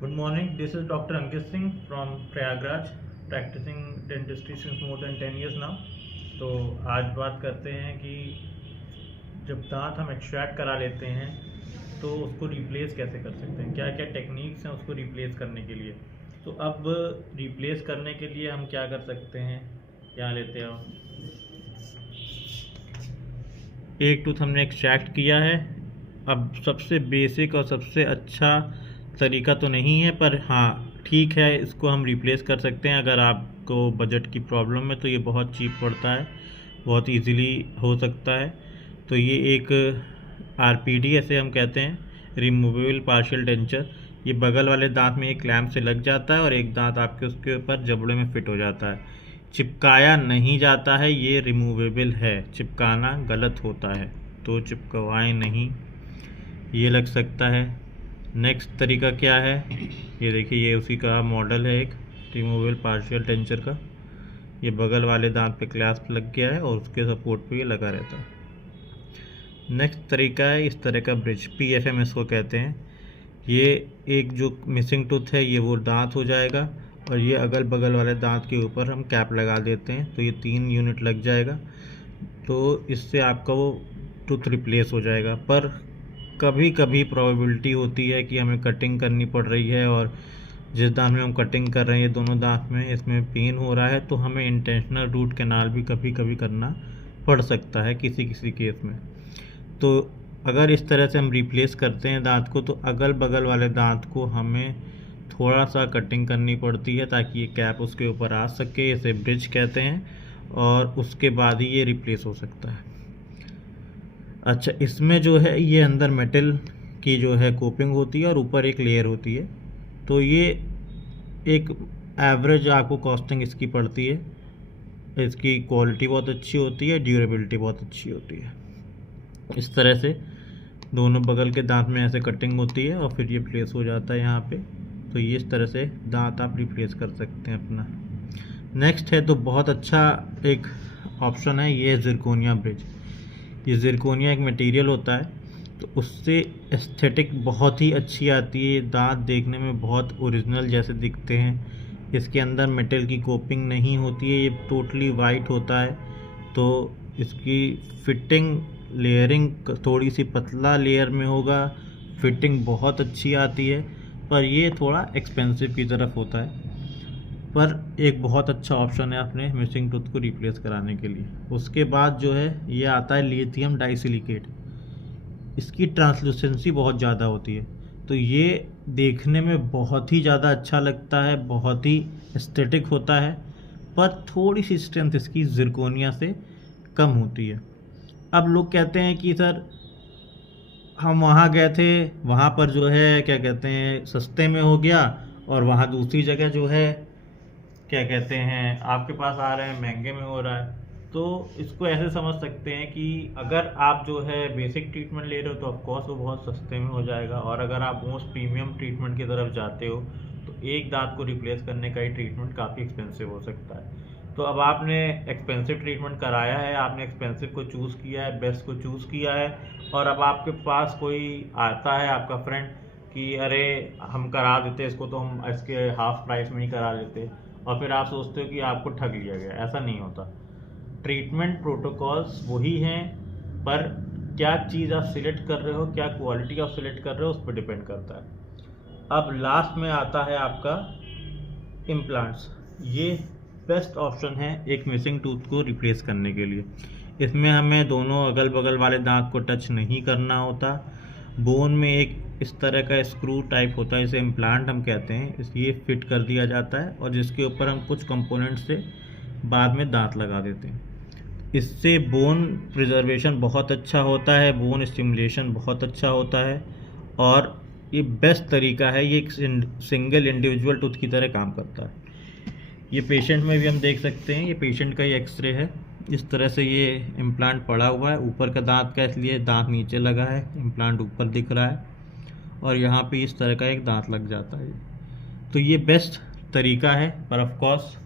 Good morning. This is Dr. Ankit Singh from Prayagraj, practicing dentistry since more than 10 years now. तो आज बात करते हैं कि जब दांत हम एक्सट्रैक्ट करा लेते हैं तो उसको रिप्लेस कैसे कर सकते हैं, क्या क्या टेक्निक्स हैं उसको रिप्लेस करने के लिए। तो अब रिप्लेस करने के लिए हम क्या कर सकते हैं, क्या लेते हैं। एक टूथ हमने एक्सट्रैक्ट किया है। अब सबसे बेसिक और सबसे अच्छा तरीका तो नहीं है, पर हाँ ठीक है, इसको हम रिप्लेस कर सकते हैं। अगर आपको बजट की प्रॉब्लम है तो ये बहुत चीप पड़ता है, बहुत इजीली हो सकता है। तो ये एक आरपीडी ऐसे हम कहते हैं, रिमूवेबल पार्शियल डेंचर। ये बगल वाले दांत में एक क्लैंप से लग जाता है और एक दांत आपके उसके ऊपर जबड़े में फिट हो जाता है। चिपकाया नहीं जाता है, ये रिमूवेबल है। चिपकाना गलत होता है तो चिपकवाएं नहीं, ये लग सकता है। नेक्स्ट तरीका क्या है, ये देखिए, ये उसी का मॉडल है, एक रिमूवेबल पार्शियल डेंचर का। ये बगल वाले दांत पे क्लैस्प लग गया है और उसके सपोर्ट पे ये लगा रहता है। नेक्स्ट तरीका है इस तरह का ब्रिज, पीएफएम इसको कहते हैं। ये एक जो मिसिंग टूथ है ये वो दांत हो जाएगा और ये अगल बगल वाले दांत के ऊपर हम कैप लगा देते हैं तो ये 3 यूनिट लग जाएगा। तो इससे आपका वो टूथ रिप्लेस हो जाएगा। पर कभी कभी प्रोबेबिलिटी होती है कि हमें कटिंग करनी पड़ रही है और जिस दांत में हम कटिंग कर रहे हैं ये दोनों दांत में इसमें पेन हो रहा है, तो हमें इंटेंशनल रूट कैनाल भी कभी कभी करना पड़ सकता है किसी किसी केस में। तो अगर इस तरह से हम रिप्लेस करते हैं दांत को तो अगल बगल वाले दांत को हमें थोड़ा सा कटिंग करनी पड़ती है ताकि ये कैप उसके ऊपर आ सके, इसे ब्रिज कहते हैं, और उसके बाद ही ये रिप्लेस हो सकता है। अच्छा, इसमें जो है ये अंदर मेटल की जो है कोपिंग होती है और ऊपर एक लेयर होती है। तो ये एक एवरेज आपको कॉस्टिंग इसकी पड़ती है। इसकी क्वालिटी बहुत अच्छी होती है, ड्यूरेबिलिटी बहुत अच्छी होती है। इस तरह से दोनों बगल के दांत में ऐसे कटिंग होती है और फिर ये प्लेस हो जाता है यहाँ पे। तो ये इस तरह से दांत आप रिप्लेस कर सकते हैं अपना। नेक्स्ट है तो बहुत अच्छा एक ऑप्शन है, ये ज़िरकोनिया ब्रिज। ये ज़िरकोनिया एक मटेरियल होता है तो उससे एस्थेटिक बहुत ही अच्छी आती है। दांत देखने में बहुत ओरिजिनल जैसे दिखते हैं। इसके अंदर मेटल की कोपिंग नहीं होती है, ये टोटली वाइट होता है। तो इसकी फिटिंग लेयरिंग थोड़ी सी पतला लेयर में होगा, फिटिंग बहुत अच्छी आती है, पर ये थोड़ा एक्सपेंसिव की तरफ होता है। पर एक बहुत अच्छा ऑप्शन है अपने मिसिंग टूथ को रिप्लेस कराने के लिए। उसके बाद जो है ये आता है लिथियम डाइसिलिकेट। इसकी ट्रांसलूसेंसी बहुत ज़्यादा होती है तो ये देखने में बहुत ही ज़्यादा अच्छा लगता है, बहुत ही एस्थेटिक होता है, पर थोड़ी सी स्ट्रेंथ इसकी ज़िरकोनिया से कम होती है। अब लोग कहते हैं कि सर हम वहाँ गए थे, वहाँ पर जो है क्या कहते हैं सस्ते में हो गया और वहाँ दूसरी जगह जो है क्या कहते हैं आपके पास आ रहे हैं महंगे में हो रहा है। तो इसको ऐसे समझ सकते हैं कि अगर आप जो है बेसिक ट्रीटमेंट ले रहे हो तो ऑफकोर्स वो बहुत सस्ते में हो जाएगा, और अगर आप मोस्ट प्रीमियम ट्रीटमेंट की तरफ जाते हो तो एक दांत को रिप्लेस करने का ही ट्रीटमेंट काफ़ी एक्सपेंसिव हो सकता है। तो अब आपने एक्सपेंसिव ट्रीटमेंट कराया है, आपने एक्सपेंसिव को चूज़ किया है, बेस्ट को चूज़ किया है, और अब आपके पास कोई आता है आपका फ्रेंड कि अरे हम करा देते इसको, तो हम इसके हाफ प्राइस में ही करा लेते, और फिर आप सोचते हो कि आपको ठग लिया गया। ऐसा नहीं होता। ट्रीटमेंट प्रोटोकॉल्स वही हैं, पर क्या चीज़ आप सिलेक्ट कर रहे हो, क्या क्वालिटी आप सिलेक्ट कर रहे हो, उस पर डिपेंड करता है। अब लास्ट में आता है आपका इम्प्लांट्स। ये बेस्ट ऑप्शन है एक मिसिंग टूथ को रिप्लेस करने के लिए। इसमें हमें दोनों अगल बगल वाले दांत को टच नहीं करना होता। बोन में एक इस तरह का स्क्रू टाइप होता है, इसे इम्प्लांट हम कहते हैं, इसलिए फिट कर दिया जाता है और जिसके ऊपर हम कुछ कंपोनेंट से बाद में दांत लगा देते हैं। इससे बोन प्रिजर्वेशन बहुत अच्छा होता है, बोन स्टिमुलेशन बहुत अच्छा होता है, और ये बेस्ट तरीका है। ये एक सिंगल इंडिविजुअल टूथ की तरह काम करता है। ये पेशेंट में भी हम देख सकते हैं, ये पेशेंट का ही एक्सरे है। इस तरह से ये इम्प्लांट पड़ा हुआ है, ऊपर का दांत का, इसलिए दांत नीचे लगा है, इम्प्लांट ऊपर दिख रहा है, और यहाँ पे इस तरह का एक दांत लग जाता है। तो ये बेस्ट तरीका है, पर ऑफ कोर्स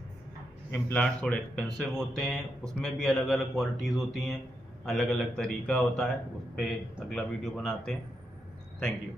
इम्प्लांट थोड़े एक्सपेंसिव होते हैं, उसमें भी अलग अलग क्वालिटीज़ होती हैं, अलग अलग तरीका होता है। उस पर अगला वीडियो बनाते हैं। Thank you.